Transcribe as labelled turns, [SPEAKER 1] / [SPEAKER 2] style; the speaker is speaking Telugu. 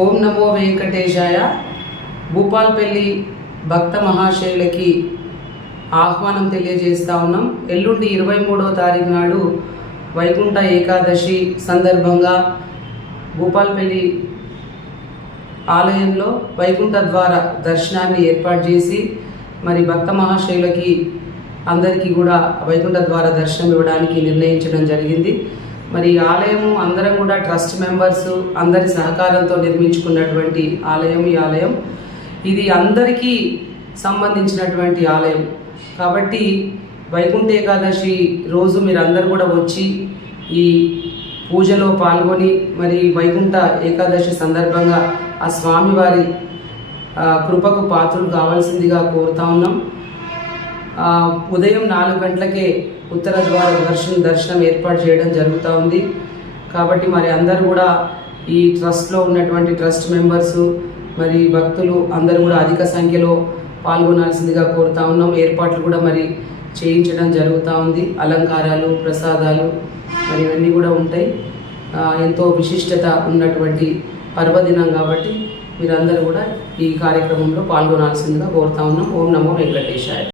[SPEAKER 1] ఓం నమో వెంకటేశాయ. భూపాల్పల్లి భక్త మహాశైలకి ఆహ్వానం తెలియజేస్తా ఉన్నాం. ఎల్లుండి ఇరవై మూడవ తారీఖు నాడు వైకుంఠ ఏకాదశి సందర్భంగా భూపాల్పల్లి ఆలయంలో వైకుంఠ ద్వార దర్శనాన్ని ఏర్పాటు చేసి మరి భక్త మహాశైలకి అందరికీ కూడా వైకుంఠ ద్వార దర్శనం ఇవ్వడానికి నిర్ణయించడం జరిగింది. మరి ఈ ఆలయము అందరం కూడా ట్రస్ట్ మెంబర్స్ అందరి సహకారంతో నిర్మించుకున్నటువంటి ఆలయం ఈ ఆలయం. ఇది అందరికీ సంబంధించినటువంటి ఆలయం. కాబట్టి వైకుంఠ ఏకాదశి రోజు మీరందరూ కూడా వచ్చి ఈ పూజలో పాల్గొని మరి వైకుంఠ ఏకాదశి సందర్భంగా ఆ స్వామివారి కృపకు పాత్రలు కావాల్సిందిగా కోరుతా ఉన్నాం. ఉదయం నాలుగు గంటలకే ఉత్తర ద్వార దర్శనం దర్శనం ఏర్పాటు చేయడం జరుగుతూ ఉంది. కాబట్టి మరి అందరూ కూడా ఈ ట్రస్ట్లో ఉన్నటువంటి ట్రస్ట్ మెంబర్స్ మరి భక్తులు అందరూ కూడా అధిక సంఖ్యలో పాల్గొనాల్సిందిగా కోరుతా ఉన్నాం. ఏర్పాట్లు కూడా మరి చేయించడం జరుగుతూ ఉంది. అలంకారాలు ప్రసాదాలు మరి ఇవన్నీ కూడా ఉంటాయి. ఎంతో విశిష్టత ఉన్నటువంటి పర్వదినం కాబట్టి మీరందరూ కూడా ఈ కార్యక్రమంలో పాల్గొనాల్సిందిగా కోరుతా ఉన్నాం. ఓం నమో వెంకటేశాయ.